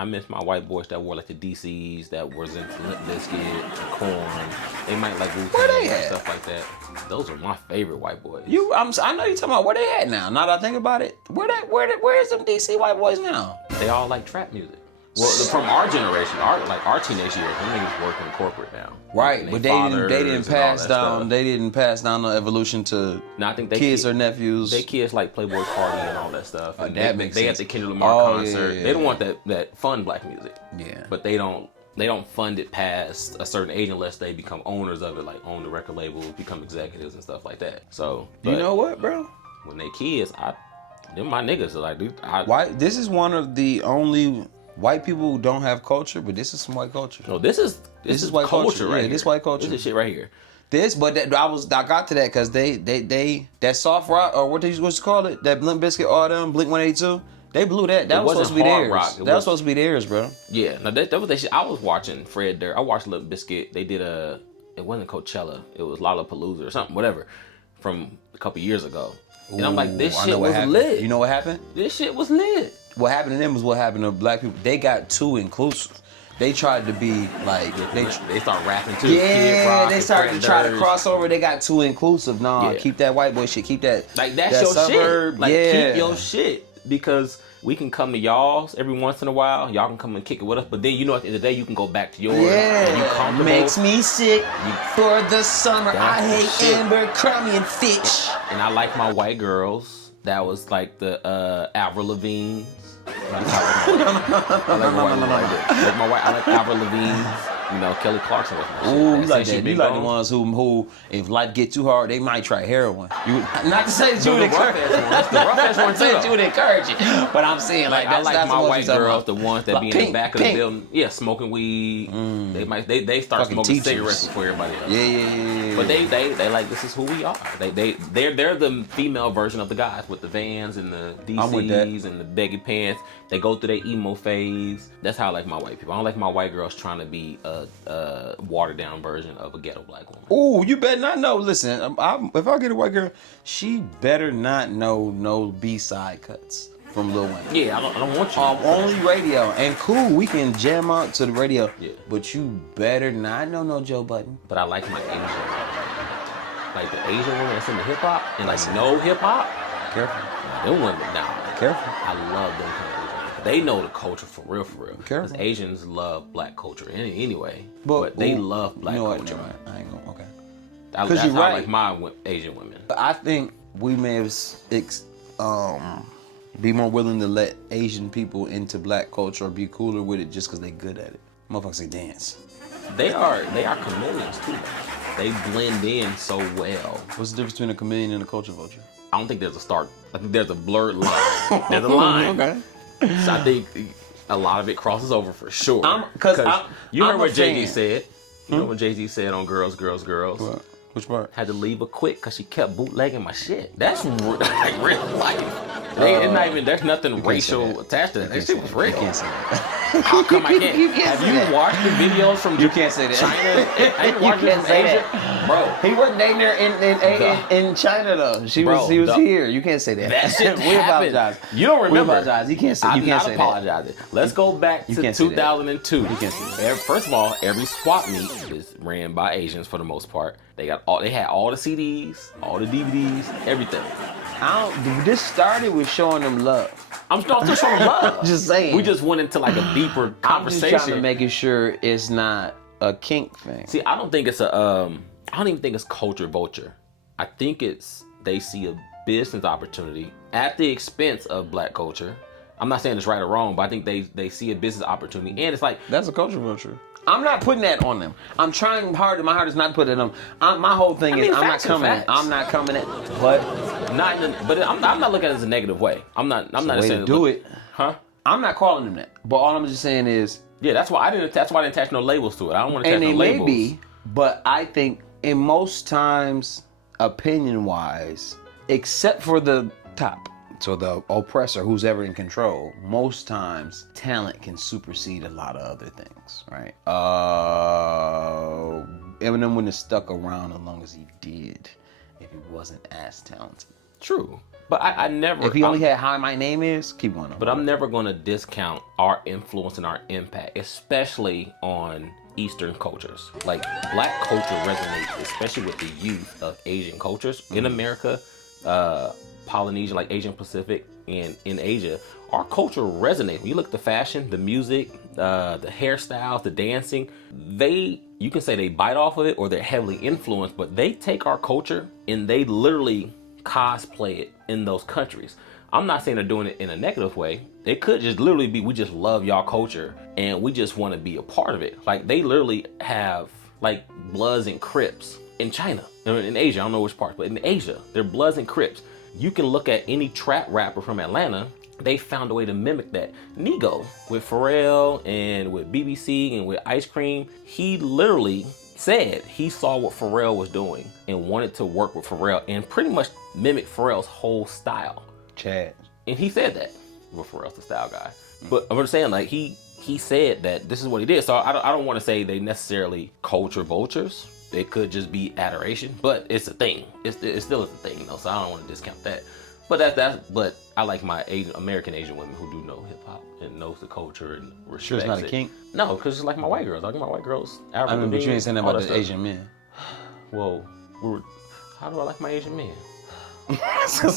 I miss my white boys that wore like the DCs, that was into Limp Bizkit and Korn. They might like Wu-Tang and stuff like that. Those are my favorite white boys. I know you're talking about where they at now. Now that I think about it, where is them DC white boys now? They all like trap music. Well, from our generation, our teenage years, them niggas working in corporate now. Right, but they didn't pass down. They didn't pass down the evolution to kids or nephews. They kids like Playboy Cardi and all that stuff. And that makes sense. They at the Kendrick Lamar concert. Yeah. They don't want that fun black music. Yeah, but they don't fund it past a certain age unless they become owners of it, like own the record label, become executives and stuff like that. So you know what, bro? When they kids, them my niggas are like, dude. This is one of the only white people who don't have culture, but this is some white culture. No, this is white culture right here. This white culture. This is shit right here. I got to that because they that soft rock or what you call it, that Limp Bizkit, all them Blink 182. They blew that. That was supposed to be theirs. That was supposed to be theirs, bro. Yeah, no, that was that shit. I was watching Fred Durst. I watched Limp Bizkit. They did it wasn't Coachella. It was Lollapalooza or something, whatever, from a couple years ago. And I'm like, this shit was lit. You know what happened? This shit was lit. What happened to them was what happened to black people. They got too inclusive. They tried to be like they start rapping too. Yeah, they started to try to cross over. They got too inclusive. Keep that white boy shit. Keep that that's your suburb. Shit. Like keep your shit because we can come to y'all's every once in a while. Y'all can come and kick it with us, but then at the end of the day you can go back to yours. Yeah, you comfortable. Makes me sick for the summer. I hate Amber, Crummy, and Fitch. And I like my white girls. That was like the Avril Lavigne. I like Avril Lavigne, Kelly Clarkson. Ooh, you like that? You like the ones who, if life get too hard, they might try heroin. Not to say that you would encourage it, but I'm saying like I like my white girls, the ones that be in the back of the building, smoking weed. They start smoking cigarettes before everybody else. Yeah. But they like this is who we are. They're the female version of the guys with the Vans and the DCs and the baggy pants. They go through their emo phase. That's how I like my white people. I don't like my white girls trying to be a watered down version of a ghetto black woman. Ooh, you better not know. Listen, if I get a white girl, she better not know no B-side cuts from Lil Wayne. Yeah, I don't want you. Only radio. And cool, we can jam out to the radio. Yeah. But you better not know no Joe Budden. But I like my Asian women. Like the Asian women that's in the hip hop and like no hip hop. Careful. Them women now. Careful. I love them kind of Asian. They know the culture for real. Careful. Because Asians love black culture anyway. But they love black culture. No, I ain't gonna. Okay. That's how I like my Asian women. I think we may have be more willing to let Asian people into black culture or be cooler with it just because they good at it. Motherfuckers say dance. They are chameleons too. They blend in so well. What's the difference between a chameleon and a culture vulture? I don't think there's a start. I think there's a blurred line. There's a line. Okay. So I think a lot of it crosses over for sure. You heard what Jay-Z said. You know what Jay-Z said on Girls, Girls, Girls? What? Which part? Had to leave her quick because she kept bootlegging my shit. That's like real life. There's nothing racial attached to that. That shit was real. You can't say that. How come I can't? Have you watched the videos from You can't say that. China? I ain't watched it from Asia. Bro. He wasn't dating there in China though. He was here. You can't say that. That shit We apologize. You don't remember. We apologize. You can't say I'm not say apologizing. Let's go back to 2002. You can't say that. First of all, every swap meet is ran by Asians for the most part. They had all the CDs, all the DVDs, everything. This started with showing them love. I'm still showing love. Just saying. We just went into like a deeper conversation. I'm just trying to make sure it's not a kink thing. See, I don't think it's I don't even think it's culture vulture. I think it's they see a business opportunity at the expense of black culture. I'm not saying it's right or wrong, but I think they see a business opportunity, and it's like that's a culture vulture. I'm not putting that on them. I'm trying hard. My heart is not putting it on them. My whole thing is I'm not coming at. But I'm not looking at it as a negative way. I'm not saying do it. Huh? I'm not calling them that. But all I'm just saying is that's why I didn't attach no labels to it. I don't want to attach no labels. And they may be, but I think in most times, opinion wise, except for the top. So the oppressor, who's ever in control, most times talent can supersede a lot of other things, right? Eminem wouldn't have stuck around as long as he did if he wasn't as talented. True. But I never. If he only had Hi, My Name Is, keep going on. But I'm never going to discount our influence and our impact, especially on Eastern cultures. Like, black culture resonates, especially with the youth of Asian cultures in America, Polynesia, like Asian Pacific, and in Asia. Our culture resonates. When you look at the fashion, the music, the hairstyles, the dancing, you can say they bite off of it or they're heavily influenced, but they take our culture and they literally cosplay it in those countries. I'm not saying they're doing it in a negative way. It could just literally be, we just love y'all culture and we just want to be a part of it. Like, they literally have like Bloods and Crips in China, in Asia. I don't know which part, but in Asia, they're Bloods and Crips. You can look at any trap rapper from Atlanta. They found a way to mimic that. Nigo with Pharrell and with BBC and with Ice Cream, he literally said he saw what Pharrell was doing and wanted to work with Pharrell and pretty much mimic Pharrell's whole style. Chad. And he said that. Well, Pharrell's the style guy. But I'm just saying, like, he said that this is what he did. So I don't want to say they necessarily culture vultures. It could just be adoration, but it's a thing. It still is a thing, though. So I don't want to discount that. But but I like my American Asian women who do know hip hop and knows the culture and respects Sure, it's not it. a kink. No, because it's like my white girls. I like my white girls. I mean, but you ain't saying that about the Asian men. Well, how do I like my Asian men? so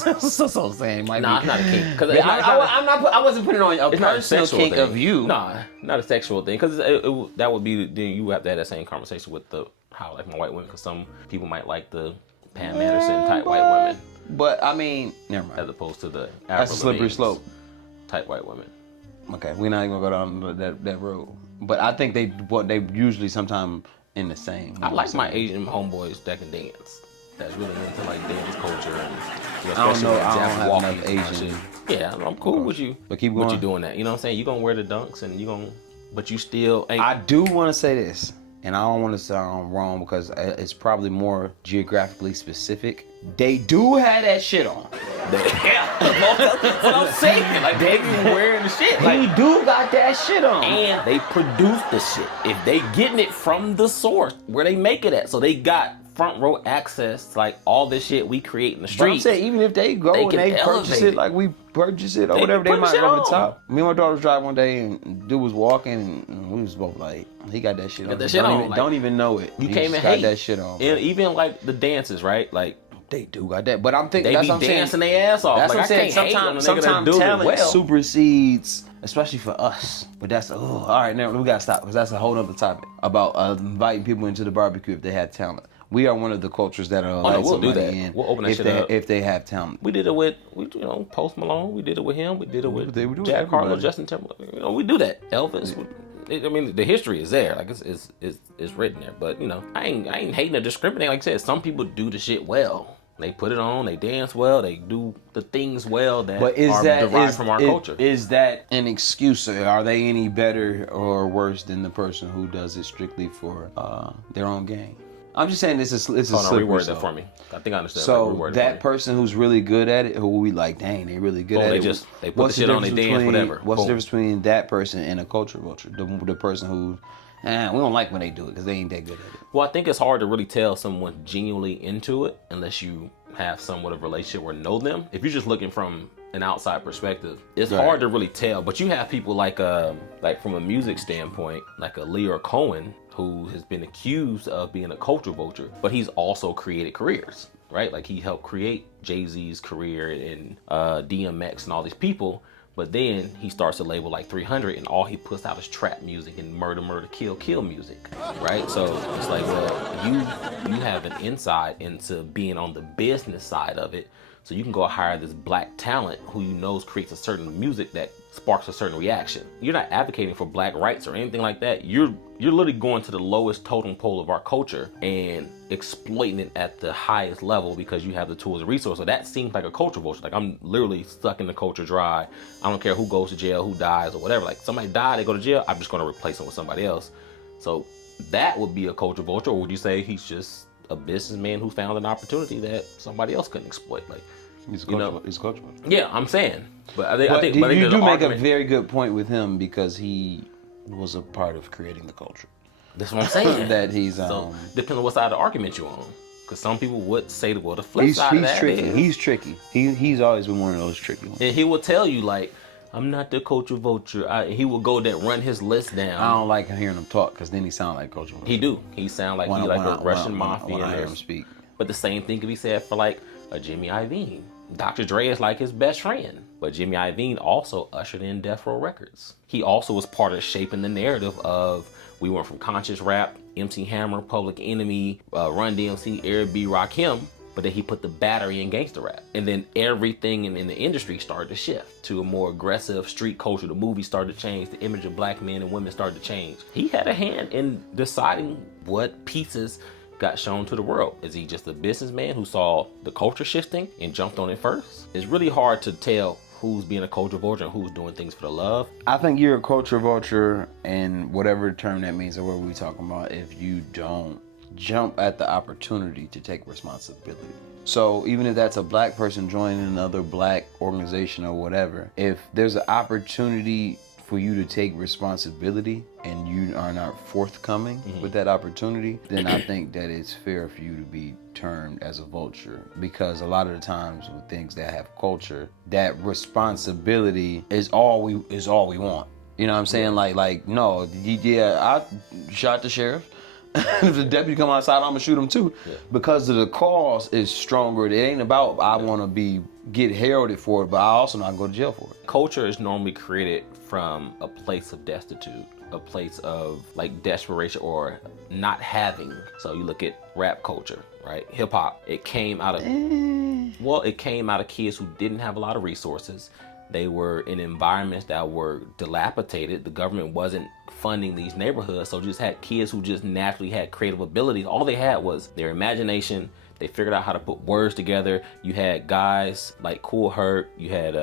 I'm saying, Nah, it's not a kink. Cause I wasn't putting on a it's not a personal sexual kink thing. of you. Nah, not a sexual thing. Because that would be, then you have to have that same conversation with how I like my white women. Because some people might like the Pam Anderson type white women. But I mean, never mind. As opposed to the That's a slippery slope. Type white women. Okay, we're not even gonna go down that road. But I think they usually sometimes in the same. I like my Asian homeboys that can dance. That's really into like dance culture and I don't know. I don't have enough Asian. Yeah, I'm cool with you. But keep going. But you doing that? You know what I'm saying? You gonna wear the dunks and but you still ain't. I do want to say this, and I don't want to sound wrong because it's probably more geographically specific. They do have that shit on. That's what I'm saying. Like, they be wearing the shit. Like, he do got that shit on. And they produce the shit. If they getting it from the source where they make it at, so they got front row access to like all this shit we create in the streets. But I'm saying, even if they go and they purchase it like we purchase it or whatever, they might go over the top. Me and my daughter was driving one day and dude was walking and we was both like, he got that shit on. Don't even know it. You came and got that shit on. And even like the dances, right? Like, they do got that, but I'm thinking they be dancing their ass off. That's like, what I'm saying. Sometimes talent supersedes, especially for us. But that's all right. Now we gotta stop because that's a whole other topic about inviting people into the barbecue if they have talent. We are one of the cultures that are allowed we'll do that. in. We'll open that shit up if they have talent. We did it with Post Malone. We did it with him. We did it with Jack Harlow, Justin Timberlake. We do that. Elvis. I mean, the history is there. Like it's written there. But I ain't hating or discriminating. Like I said, some people do the shit well. They put it on, they dance well, they do the things well that are derived from our culture. Is that an excuse? Are they any better or worse than the person who does it strictly for their own gain? I'm just saying it's a slippery slope. Reword that for me. I think I understand. So that person who's really good at it, who we like, dang, they really good at it. They put the shit on, they dance, whatever. What's the difference between that person and a culture vulture? The person who, we don't like when they do it because they ain't that good at it. Well, I think it's hard to really tell someone genuinely into it unless you have somewhat of a relationship or know them. If you're just looking from an outside perspective, it's hard to really tell. But you have people like from a music standpoint, like a Lear Cohen, who has been accused of being a culture vulture, but he's also created careers, right? Like he helped create Jay-Z's career and DMX and all these people. But then he starts a label like 300 and all he puts out is trap music and murder, kill music, right? So it's like, well, you have an insight into being on the business side of it. So you can go hire this black talent who you know creates a certain music that sparks a certain reaction. You're not advocating for black rights or anything like that. You're literally going to the lowest totem pole of our culture and exploiting it at the highest level because you have the tools and resources. So that seems like a culture vulture. Like I'm literally sucking the culture dry. I don't care who goes to jail, who dies or whatever. Like somebody died, they go to jail, I'm just gonna replace them with somebody else. So that would be a culture vulture, or would you say he's just a businessman who found an opportunity that somebody else couldn't exploit? Like, he's a culture. Yeah, I'm saying. But I think you do make a very good point with him because he was a part of creating the culture. That's what I'm saying. That he's so depends on what side of the argument you're on. Because some people would say, well, the flip He's side of that tricky. is... He's tricky. He's always been one of those tricky ones. And he will tell you, like, I'm not the culture vulture. He will go there, run his list down. I don't like hearing him talk because then he sound like culture vulture. He do. He sound like a Russian mafia. When I hear him speak. But the same thing can be said for like a Jimmy Iovine. Dr. Dre is like his best friend. But Jimmy Iovine also ushered in Death Row Records. He also was part of shaping the narrative of, we went from conscious rap, MC Hammer, Public Enemy, Run DMC, Eric B, Rakim, but then he put the battery in gangster rap. And then everything in the industry started to shift to a more aggressive street culture. The movies started to change. The image of black men and women started to change. He had a hand in deciding what pieces got shown to the world. Is he just a businessman who saw the culture shifting and jumped on it first? It's really hard to tell who's being a culture vulture and who's doing things for the love. I think you're a culture vulture, and whatever term that means or what we're talking about, if you don't jump at the opportunity to take responsibility. So even if that's a black person joining another black organization or whatever, if there's an opportunity for you to take responsibility and you are not forthcoming with that opportunity, then I think that it's fair for you to be termed as a vulture. Because a lot of the times with things that have culture, that responsibility is all we want. You know what I'm saying? Like no, yeah, I shot the sheriff. If the deputy come outside, I'm gonna shoot him too, because of the cause is stronger. It ain't about I want to get heralded for it, but I also not go to jail for it. Culture is normally created from a place of destitute, a place of like desperation or not having. So you look at rap culture, right? Hip hop. It came out of it came out of kids who didn't have a lot of resources. They were in environments that were dilapidated. The government wasn't funding these neighborhoods, so just had kids who just naturally had creative abilities. All they had was their imagination. They figured out how to put words together. You had guys like Kool Herc, you had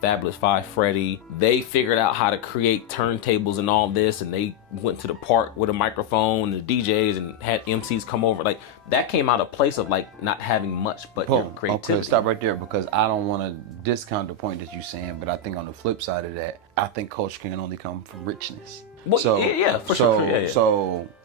Fabulous Five Freddy. They figured out how to create turntables and all this, and they went to the park with a microphone and the DJs and had MCs come over. Like that came out of a place of like not having much but your creativity. Okay, stop right there, because I don't want to discount the point that you're saying, but I think on the flip side of that, I think culture can only come from richness. Well, So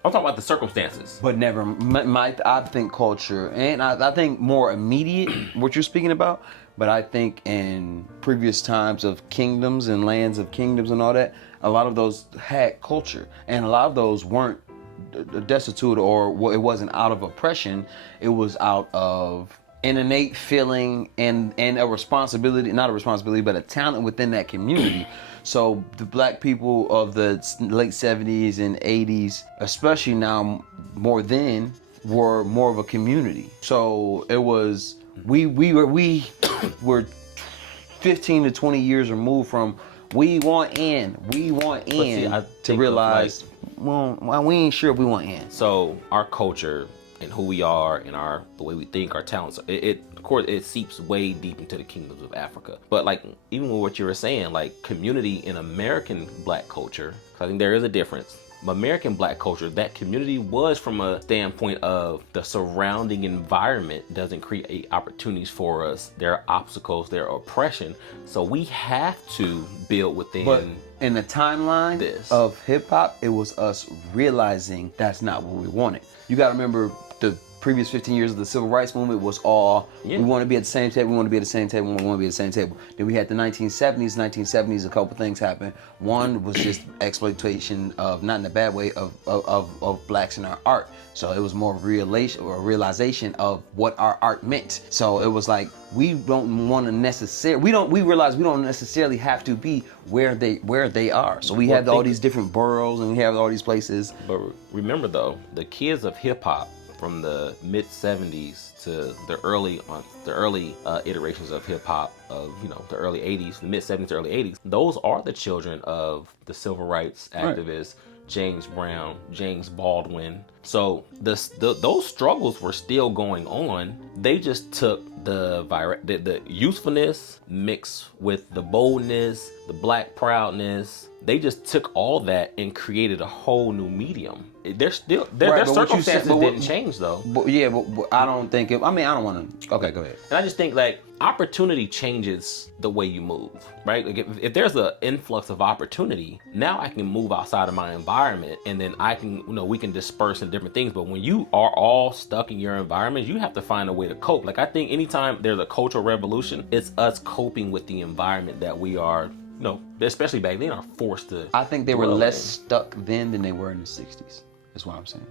I'm talking about the circumstances. But I think culture, and I think more immediate what you're speaking about, but I think in previous times of kingdoms and lands of kingdoms and all that, a lot of those had culture, and a lot of those weren't destitute, or it wasn't out of oppression, it was out of an innate feeling and a responsibility, not a responsibility, but a talent within that community. So the black people of the late 70s and 80s, especially now more then, were more of a community. So it was, we were 15 to 20 years removed from we want in, to realize, well, we ain't sure if we want in. So our culture and who we are and the way we think, our talents, of course it seeps way deep into the kingdoms of Africa. But like even with what you were saying, like community in American black culture, I think there is a difference. American black culture, that community was from a standpoint of the surrounding environment doesn't create opportunities for us. There are obstacles, there are oppression. So we have to build within. But in the timeline of hip hop, it was us realizing that's not what we wanted. You got to remember the previous 15 years of the civil rights movement was all, we want to be at the same table, we want to be at the same table, we want to be at the same table. Then we had the 1970s, a couple things happened. One was just exploitation of, not in a bad way, of blacks in our art. So it was more realization of what our art meant. So it was like, we don't want to necessarily, we realize we don't necessarily have to be where they are. So we have all these different boroughs and we have all these places. But remember though, the kids of hip hop from the mid 70s to the early iterations of hip hop of, the early 80s, the mid 70s, early 80s, those are the children of the civil rights activists, James Brown, James Baldwin. So those struggles were still going on. They just took the usefulness mixed with the boldness, the black proudness. They just took all that and created a whole new medium. Their circumstances didn't change though. But I don't think I don't want to. Okay, go ahead. And I just think like opportunity changes the way you move, right? Like if there's an influx of opportunity, now I can move outside of my environment, and then I can, we can disperse in different things. But when you are all stuck in your environment, you have to find a way to cope. Like I think anytime there's a cultural revolution, it's us coping with the environment that we are, especially back then, are forced to. I think they were less stuck then than they were in the 60s. That's what I'm saying.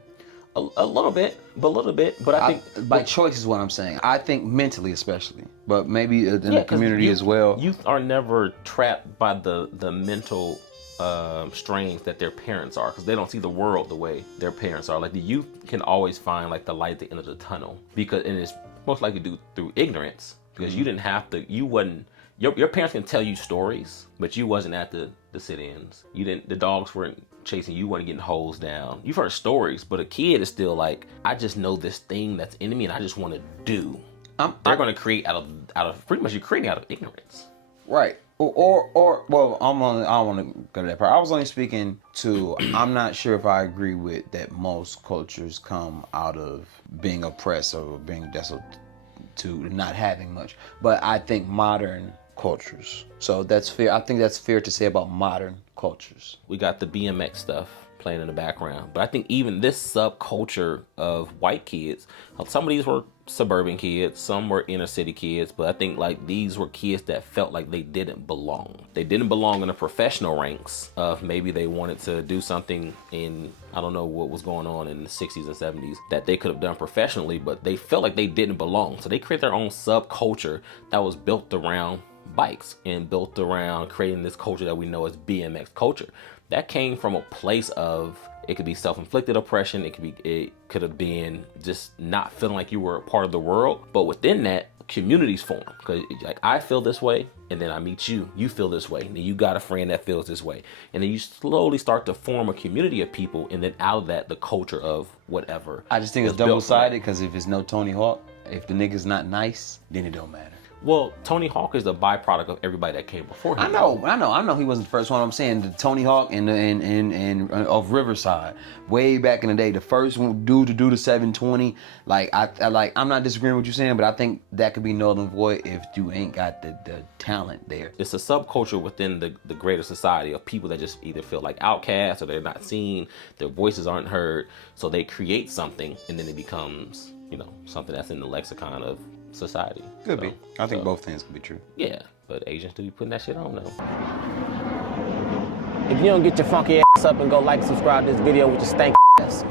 A little bit, but I think by choice is what I'm saying. I think mentally, especially, but maybe in the community as well. Youth are never trapped by the mental strains that their parents are, because they don't see the world the way their parents are. Like the youth can always find like the light at the end of the tunnel, and it's most likely through ignorance, because you didn't have to. You wasn't. Your parents can tell you stories, but you wasn't at the sit-ins. You didn't. The dogs weren't chasing you, weren't getting hosed down. You've heard stories, but a kid is still like, I just know this thing that's in me, and I just want to do. They're going to create out of pretty much, you're creating out of ignorance. Right. Or well, I don't want to go to that part. I was only speaking to. I'm not sure if I agree with that. Most cultures come out of being oppressed or being desolate to not having much, but I think modern cultures. So that's fair. I think that's fair to say about modern cultures. We got the BMX stuff playing in the background, but I think even this subculture of white kids, some of these were suburban kids, some were inner city kids, but I think like these were kids that felt like they didn't belong. They didn't belong in the professional ranks of maybe they wanted to do something in, I don't know what was going on in the 60s and 70s that they could have done professionally, but they felt like they didn't belong. So they created their own subculture that was built around bikes and built around creating this culture that we know as BMX culture. That came from a place of, it could be self-inflicted oppression, it could have been just not feeling like you were a part of the world. But within that, communities form, because like I feel this way, and then I meet you feel this way, and then you got a friend that feels this way, and then you slowly start to form a community of people, and then out of that, the culture of whatever. I just think it's double-sided, because if it's no Tony Hawk, if the nigga's not nice, then it don't matter. Well, Tony Hawk is the byproduct of everybody that came before him. I know. He wasn't the first one. I'm saying the Tony Hawk and of Riverside, way back in the day, the first dude to do the 720. I'm not disagreeing with what you're saying, but I think that could be null and void if you ain't got the talent there. It's a subculture within the greater society of people that just either feel like outcasts or they're not seen, their voices aren't heard, so they create something, and then it becomes, something that's in the lexicon of society. Could be. I think both things could be true. Yeah, but Asians do be putting that shit on though. If you don't get your funky ass up and go like and subscribe to this video with your stank ass.